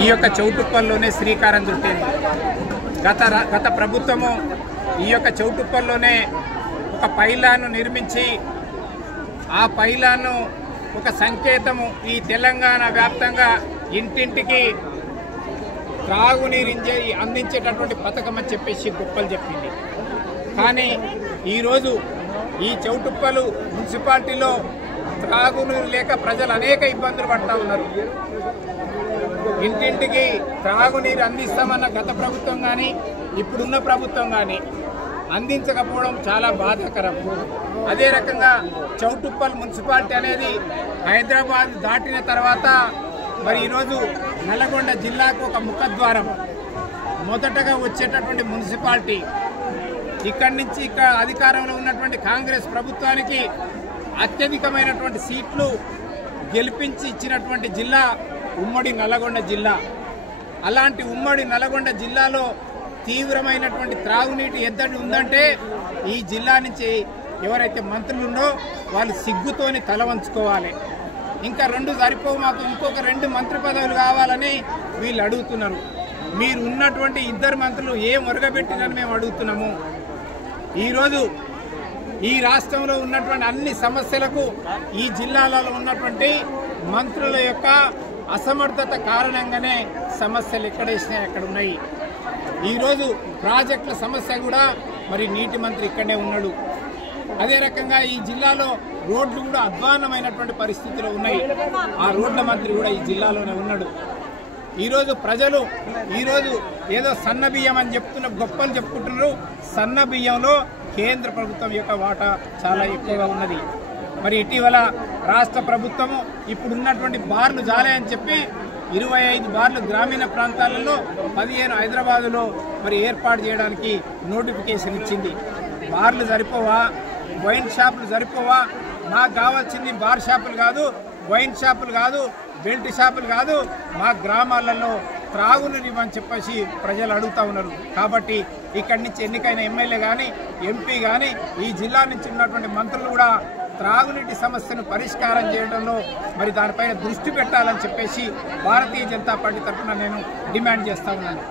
ఈ యొక్క చౌటుప్పల్లోనే శ్రీకారం చుట్టింది. గత ప్రభుత్వము ఈ యొక్క చౌటుప్పల్లోనే ఒక పైలాను నిర్మించి ఆ పైలాను ఒక సంకేతము ఈ తెలంగాణ వ్యాప్తంగా ఇంటింటికి త్రాగునీరు అందించేటటువంటి పథకం అని చెప్పేసి గొప్పలు చెప్పింది. కానీ ఈరోజు ఈ చౌటుప్పలు మున్సిపాలిటీలో త్రాగునీరు లేక ప్రజలు అనేక ఇబ్బందులు పడుతూ ఉన్నారు. ఇంటింటికి త్రాగునీరు అందిస్తామన్న గత ప్రభుత్వం కానీ ఇప్పుడున్న ప్రభుత్వం కానీ అందించకపోవడం చాలా బాధాకరం. అదే రకంగా చౌటుప్పల్ మున్సిపాలిటీ అనేది హైదరాబాద్ దాటిన తర్వాత మరి ఈరోజు నల్లగొండ జిల్లాకు ఒక ముఖద్వారం, మొదటగా వచ్చేటటువంటి మున్సిపాలిటీ. ఇక్కడి నుంచి ఇక్కడ అధికారంలో ఉన్నటువంటి కాంగ్రెస్ ప్రభుత్వానికి అత్యధికమైనటువంటి సీట్లు గెలిపించి ఇచ్చినటువంటి జిల్లా ఉమ్మడి నల్లగొండ జిల్లా. అలాంటి ఉమ్మడి నల్లగొండ జిల్లాలో తీవ్రమైనటువంటి త్రాగునీటి ఎద్దడి ఉందంటే ఈ జిల్లా నుంచి ఎవరైతే మంత్రులు ఉన్నో వాళ్ళు సిగ్గుతోని తల వంచుకోవాలి. ఇంకా 2 సరిపోవు, మాకు ఇంకొక 2 మంత్రి పదవులు కావాలని వీళ్ళు అడుగుతున్నారు. మీరు ఉన్నటువంటి 2 మంత్రులు ఏం ఒరగబెట్టినని మేము అడుగుతున్నాము. ఈరోజు ఈ రాష్ట్రంలో ఉన్నటువంటి అన్ని సమస్యలకు ఈ జిల్లాలలో ఉన్నటువంటి మంత్రుల యొక్క అసమర్థత కారణంగానే సమస్యలు ఎక్కడేసినా అక్కడ ఉన్నాయి. ఈరోజు ప్రాజెక్టుల సమస్య కూడా మరి నీటి మంత్రి ఇక్కడే ఉన్నాడు. అదే రకంగా ఈ జిల్లాలో రోడ్లు కూడా అధ్వాన్నమైనటువంటి పరిస్థితులు ఉన్నాయి. ఆ రోడ్ల మంత్రి కూడా ఈ జిల్లాలోనే ఉన్నాడు. ఈరోజు ప్రజలు ఏదో సన్న బియ్యం అని గొప్పలు చెప్పుకుంటున్నారు. సన్న బియ్యంలో కేంద్ర ప్రభుత్వం యొక్క వాటా చాలా ఎక్కువగా ఉన్నది. మరి ఇటీవల రాష్ట్ర ప్రభుత్వము ఇప్పుడు ఉన్నటువంటి బార్లు జాలే చెప్పి 25 బార్లు గ్రామీణ ప్రాంతాలలో 15 హైదరాబాదులో మరి ఏర్పాటు చేయడానికి నోటిఫికేషన్ ఇచ్చింది. బార్లు సరిపోవా? వైన్ షాపులు సరిపోవా? మాకు కావాల్సింది బార్ షాపులు కాదు, వైన్ షాపులు కాదు, బెల్ట్ షాపులు కాదు, మా గ్రామాలలో త్రాగునీరు ఇవ్వని చెప్పేసి ప్రజలు అడుగుతూ ఉన్నారు. కాబట్టి ఇక్కడి నుంచి ఎన్నికైన ఎమ్మెల్యే కానీ ఎంపీ కానీ ఈ జిల్లా నుంచి ఉన్నటువంటి మంత్రులు కూడా త్రాగునీటి సమస్యను పరిష్కారం చేయడంలో మరి దానిపైన దృష్టి పెట్టాలని చెప్పేసి భారతీయ జనతా పార్టీ తరఫున నేను డిమాండ్ చేస్తా ఉన్నాను.